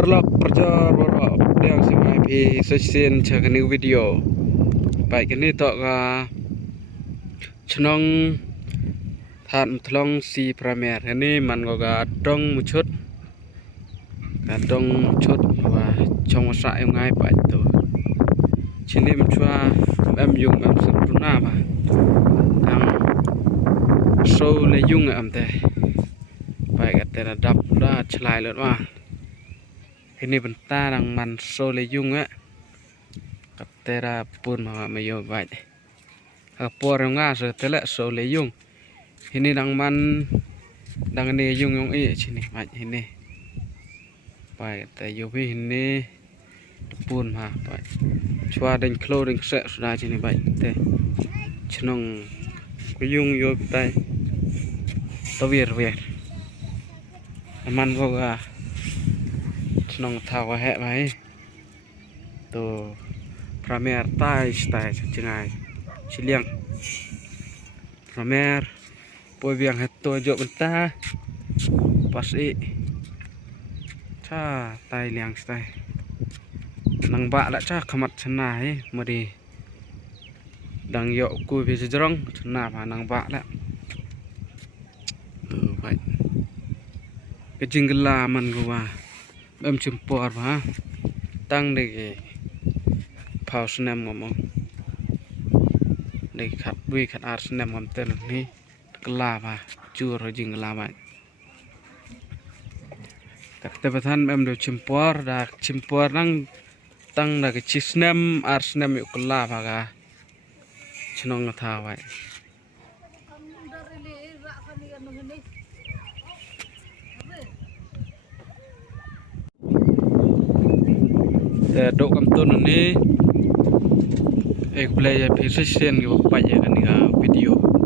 Warlock Prajar Warlock yang sing IP session cha new video bai kan ni tok ka chnong than thlong si premier ni man go ga dong mu chut ka dong chut wa chong sa em ngai bai to chini m chua em yung em sap tu na ba ang so le yung em te bai ka te dap da chlai lot wa ini bentar ang man so le yung á katera pun ma mayo bai por nga so tele so le yung ini dang man dang ni yung yung e chini bai ini bai te yo bi ini pun ma bai chwa den clothing set ra chini bai te chnong ko yung yo tai to wir man go ga nong thao he mai to premier tai stai chingai chiliang premier poi viang het to jo benta pas i cha tai liang stai nang ba la cha khamat chna he mari dang yo ku vi jrong chna ba nang ba la to bai ke jingla man go wa em chim por ba tăng để phao snem ngom để khát vi khát art snem ngom tên ni la ba chu rồi jing la ba các tế bào than em đều chim por nang tăng là cái chi snem art snem yu la ba ga chnong tha ba độ cầm tôn này ek play precision cái bài kan ni video